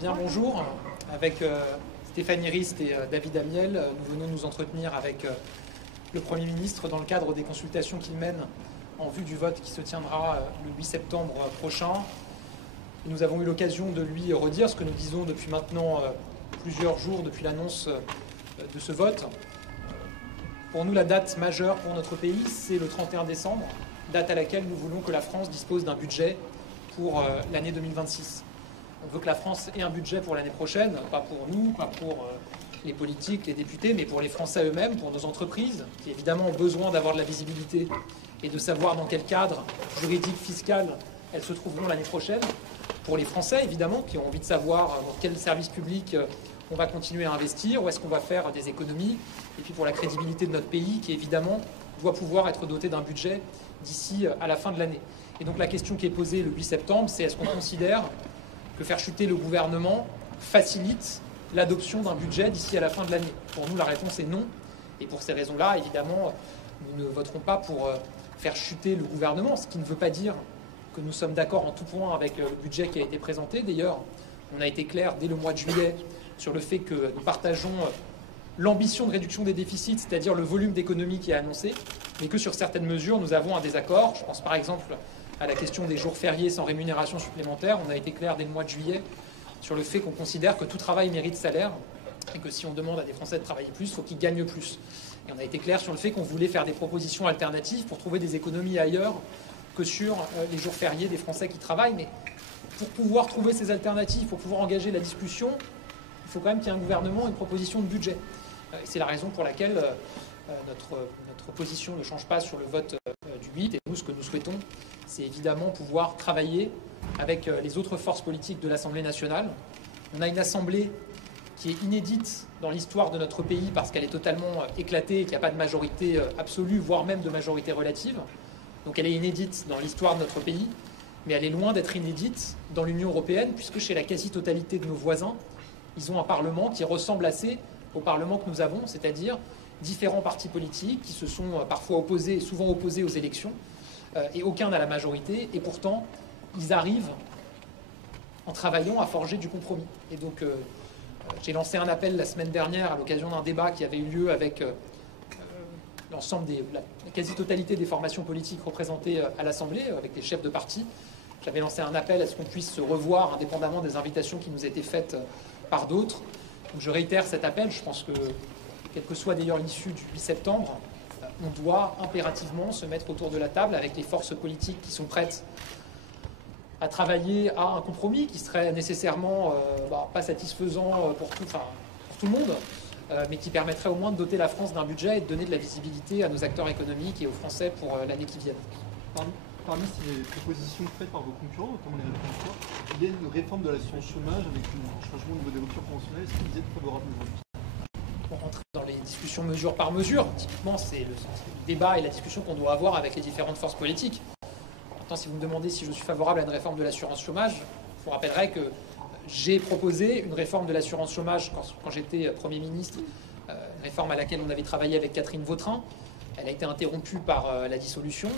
Bien, bonjour. Avec Stéphanie Rist et David Amiel, nous venons nous entretenir avec le Premier ministre dans le cadre des consultations qu'il mène en vue du vote qui se tiendra le 8 septembre prochain. Et nous avons eu l'occasion de lui redire ce que nous disons depuis maintenant plusieurs jours, depuis l'annonce de ce vote. Pour nous, la date majeure pour notre pays, c'est le 31 décembre, date à laquelle nous voulons que la France dispose d'un budget pour l'année 2026. On veut que la France ait un budget pour l'année prochaine, pas pour nous, pas pour les politiques, les députés, mais pour les Français eux-mêmes, pour nos entreprises, qui évidemment ont besoin d'avoir de la visibilité et de savoir dans quel cadre juridique, fiscal, elles se trouveront l'année prochaine. Pour les Français, évidemment, qui ont envie de savoir dans quel service public on va continuer à investir, où est-ce qu'on va faire des économies, et puis pour la crédibilité de notre pays, qui évidemment doit pouvoir être doté d'un budget d'ici à la fin de l'année. Et donc la question qui est posée le 8 septembre, c'est est-ce qu'on considère que faire chuter le gouvernement facilite l'adoption d'un budget d'ici à la fin de l'année? Pour nous, la réponse est non. Et pour ces raisons-là, évidemment, nous ne voterons pas pour faire chuter le gouvernement, ce qui ne veut pas dire que nous sommes d'accord en tout point avec le budget qui a été présenté. D'ailleurs, on a été clair dès le mois de juillet sur le fait que nous partageons l'ambition de réduction des déficits, c'est-à-dire le volume d'économie qui est annoncé, mais que sur certaines mesures, nous avons un désaccord. Je pense par exemple à la question des jours fériés sans rémunération supplémentaire. On a été clair dès le mois de juillet sur le fait qu'on considère que tout travail mérite salaire et que si on demande à des Français de travailler plus, il faut qu'ils gagnent plus. Et on a été clair sur le fait qu'on voulait faire des propositions alternatives pour trouver des économies ailleurs que sur les jours fériés des Français qui travaillent. Mais pour pouvoir trouver ces alternatives, pour pouvoir engager la discussion, il faut quand même qu'il y ait un gouvernement, une proposition de budget. Et c'est la raison pour laquelle notre position ne change pas sur le vote du 8. Et nous, ce que nous souhaitons, c'est évidemment pouvoir travailler avec les autres forces politiques de l'Assemblée nationale. On a une Assemblée qui est inédite dans l'histoire de notre pays parce qu'elle est totalement éclatée et qu'il n'y a pas de majorité absolue, voire même de majorité relative. Donc elle est inédite dans l'histoire de notre pays, mais elle est loin d'être inédite dans l'Union européenne, puisque chez la quasi-totalité de nos voisins, ils ont un Parlement qui ressemble assez au Parlement que nous avons, c'est-à-dire différents partis politiques qui se sont parfois opposés, souvent opposés aux élections, et aucun n'a la majorité, et pourtant, ils arrivent en travaillant à forger du compromis. Et donc, j'ai lancé un appel la semaine dernière à l'occasion d'un débat qui avait eu lieu avec l'ensemble la quasi-totalité des formations politiques représentées à l'Assemblée, avec les chefs de parti. J'avais lancé un appel à ce qu'on puisse se revoir indépendamment des invitations qui nous étaient faites par d'autres. Donc je réitère cet appel. Je pense que, quelle que soit d'ailleurs l'issue du 8 septembre, on doit impérativement se mettre autour de la table avec les forces politiques qui sont prêtes à travailler à un compromis qui serait nécessairement pas satisfaisant pour tout le monde, mais qui permettrait au moins de doter la France d'un budget et de donner de la visibilité à nos acteurs économiques et aux Français pour l'année qui vient. Parmi ces propositions faites par vos concurrents, notamment les réformes, il y a une réforme de l'assurance chômage avec un changement au niveau des ruptures conventionnelles. Est-ce que vous êtes favorable aujourd'hui? Pour rentrer dans les discussions mesure par mesure, typiquement, c'est le débat et la discussion qu'on doit avoir avec les différentes forces politiques. Maintenant, si vous me demandez si je suis favorable à une réforme de l'assurance chômage, je vous rappellerai que j'ai proposé une réforme de l'assurance chômage quand j'étais Premier ministre, une réforme à laquelle on avait travaillé avec Catherine Vautrin. Elle a été interrompue par la dissolution.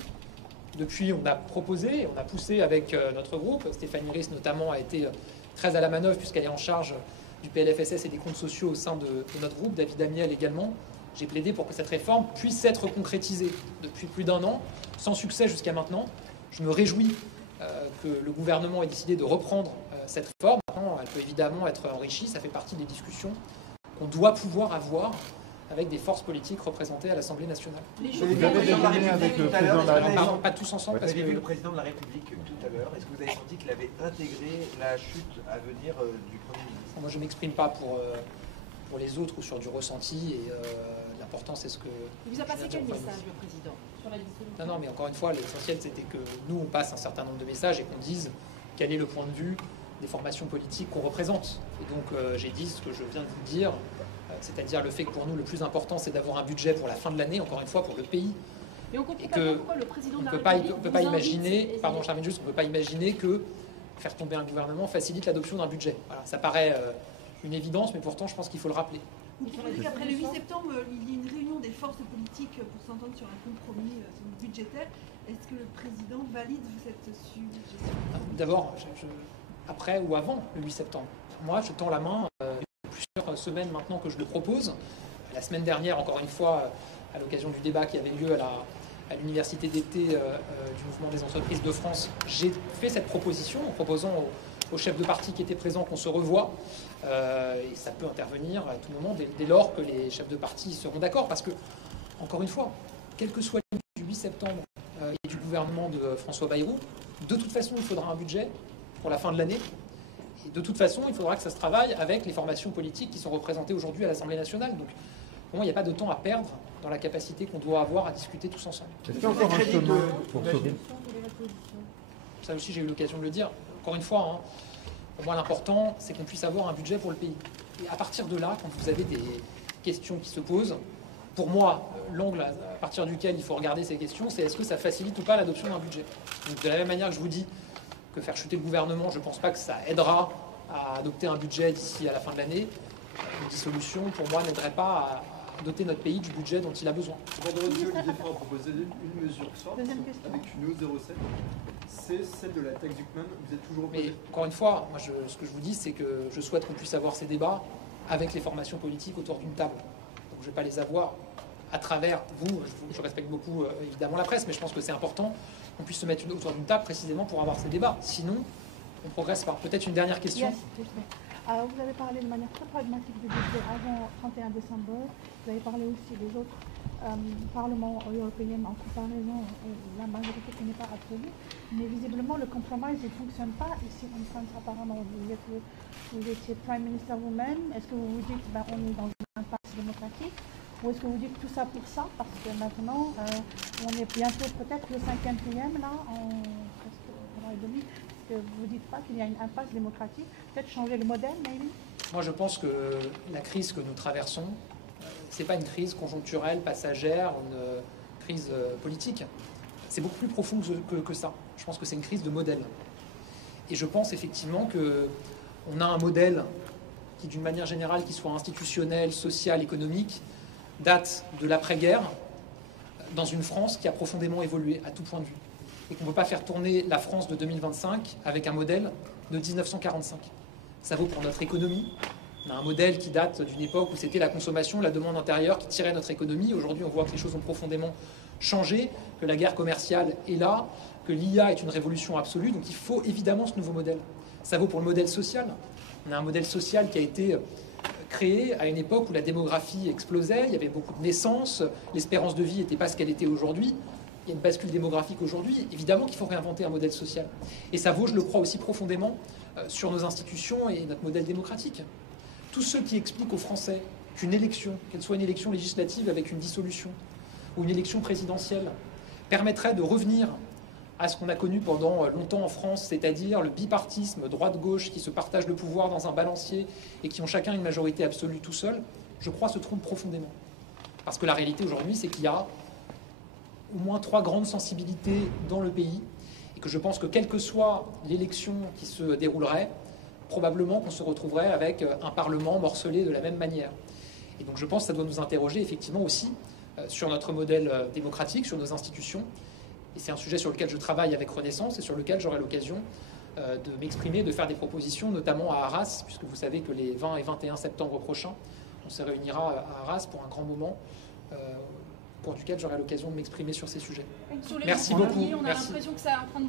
Depuis, on a proposé, on a poussé avec notre groupe. Stéphanie Rist, notamment, a été très à la manœuvre puisqu'elle est en charge du PLFSS et des comptes sociaux au sein de notre groupe. David Amiel également. J'ai plaidé pour que cette réforme puisse être concrétisée depuis plus d'un an, sans succès jusqu'à maintenant. Je me réjouis que le gouvernement ait décidé de reprendre cette réforme. Maintenant, elle peut évidemment être enrichie. Ça fait partie des discussions qu'on doit pouvoir avoir avec des forces politiques représentées à l'Assemblée nationale. Vous avez déjeuné avec le président de la République. Pas tous ensemble. Vous avez vu le président de la République tout à l'heure. Est-ce que vous avez senti qu'il avait intégré la chute à venir du Premier ministre? Moi, je ne m'exprime pas pour les autres ou sur du ressenti. Et l'important, c'est ce que... Il vous a passé quel message, le président, sur la dissolution? Non, mais encore une fois, l'essentiel, c'était que nous, on passe un certain nombre de messages et qu'on dise quel est le point de vue des formations politiques qu'on représente. Et donc, j'ai dit ce que je viens de vous dire, c'est-à-dire le fait que pour nous, le plus important, c'est d'avoir un budget pour la fin de l'année, encore une fois, pour le pays. Mais on comprend pas pourquoi le président de la République... On ne peut pas imaginer, pardon, je termine juste, on ne peut pas imaginer que faire tomber un gouvernement facilite l'adoption d'un budget. Voilà, ça paraît une évidence, mais pourtant, je pense qu'il faut le rappeler. Vous pensez qu'après le 8 septembre, il y a une réunion des forces politiques pour s'entendre sur un compromis budgétaire. Est-ce que le président valide cette suggestion? D'abord, après ou avant le 8 septembre. Moi, je tends la main plusieurs semaines maintenant que je le propose. La semaine dernière, encore une fois, à l'occasion du débat qui avait lieu à l'université d'été du mouvement des entreprises de France, j'ai fait cette proposition en proposant aux chefs de parti qui étaient présents qu'on se revoie. Et ça peut intervenir à tout moment dès lors que les chefs de parti seront d'accord. Parce que, encore une fois, quel que soit le du 8 septembre et du gouvernement de François Bayrou, de toute façon, il faudra un budget pour la fin de l'année. Et de toute façon, il faudra que ça se travaille avec les formations politiques qui sont représentées aujourd'hui à l'Assemblée nationale. Donc, pour moi, il n'y a pas de temps à perdre dans la capacité qu'on doit avoir à discuter tous ensemble. Est-ce encore un chemin pour sauver? Ça aussi, j'ai eu l'occasion de le dire. Encore une fois, hein, pour moi, l'important, c'est qu'on puisse avoir un budget pour le pays. Et à partir de là, quand vous avez des questions qui se posent, pour moi, l'angle à partir duquel il faut regarder ces questions, c'est est-ce que ça facilite ou pas l'adoption d'un budget. Donc, de la même manière que je vous dis que faire chuter le gouvernement, je ne pense pas que ça aidera à adopter un budget d'ici à la fin de l'année. Une dissolution, pour moi, n'aiderait pas à doter notre pays du budget dont il a besoin. Vendredi, Olivier Faure a proposé une mesure forte avec une hausse 0,7. C'est celle de la taxe Zuckman. Vous êtes toujours opposé? Mais encore une fois, moi, ce que je vous dis, c'est que je souhaite qu'on puisse avoir ces débats avec les formations politiques autour d'une table. Donc, je ne vais pas les avoir à travers vous. Je respecte beaucoup, évidemment, la presse, mais je pense que c'est important qu'on puisse se mettre autour d'une table précisément pour avoir ces débats. Sinon, on ne progresse pas. Peut-être une dernière question. Yes, vous avez parlé de manière très pragmatique du budget avant 31 décembre. Vous avez parlé aussi des autres parlements européens en comparaison, la majorité qui n'est pas absolue. Mais visiblement, le compromis ne fonctionne pas ici en France apparemment. Vous étiez Prime Minister vous-même. Est-ce que vous vous dites on est dans une impasse démocratique? Ou est-ce que vous dites tout ça pour ça? Parce que maintenant, on est bientôt peut-être le 5e PM, là, en presque un an et demi. Que vous ne dites pas qu'il y a une impasse démocratique? Peut-être changer le modèle, maybe? Moi, je pense que la crise que nous traversons, ce n'est pas une crise conjoncturelle, passagère, une crise politique. C'est beaucoup plus profond que ça. Je pense que c'est une crise de modèle. Et je pense effectivement qu'on a un modèle qui, d'une manière générale, qui soit institutionnel, social, économique, date de l'après-guerre, dans une France qui a profondément évolué à tout point de vue. Et qu'on ne peut pas faire tourner la France de 2025 avec un modèle de 1945. Ça vaut pour notre économie. On a un modèle qui date d'une époque où c'était la consommation, la demande intérieure qui tirait notre économie. Aujourd'hui, on voit que les choses ont profondément changé, que la guerre commerciale est là, que l'IA est une révolution absolue. Donc il faut évidemment ce nouveau modèle. Ça vaut pour le modèle social. On a un modèle social qui a été créé à une époque où la démographie explosait, il y avait beaucoup de naissances, l'espérance de vie n'était pas ce qu'elle était aujourd'hui. Il y a une bascule démographique aujourd'hui. Évidemment qu'il faut réinventer un modèle social. Et ça vaut, je le crois aussi profondément, sur nos institutions et notre modèle démocratique. Tous ceux qui expliquent aux Français qu'une élection, qu'elle soit une élection législative avec une dissolution ou une élection présidentielle, permettrait de revenir à ce qu'on a connu pendant longtemps en France, c'est-à-dire le bipartisme droite-gauche qui se partagent le pouvoir dans un balancier et qui ont chacun une majorité absolue tout seul, je crois se trompent profondément. Parce que la réalité aujourd'hui, c'est qu'il y a au moins 3 grandes sensibilités dans le pays et que je pense que quelle que soit l'élection qui se déroulerait, probablement qu'on se retrouverait avec un Parlement morcelé de la même manière. Et donc je pense que ça doit nous interroger effectivement aussi sur notre modèle démocratique, sur nos institutions. Et c'est un sujet sur lequel je travaille avec Renaissance et sur lequel j'aurai l'occasion de m'exprimer, de faire des propositions, notamment à Arras, puisque vous savez que les 20 et 21 septembre prochains, on se réunira à Arras pour un grand moment pour duquel j'aurai l'occasion de m'exprimer sur ces sujets. Sur les Merci gens beaucoup. on a l'impression que ça est en train de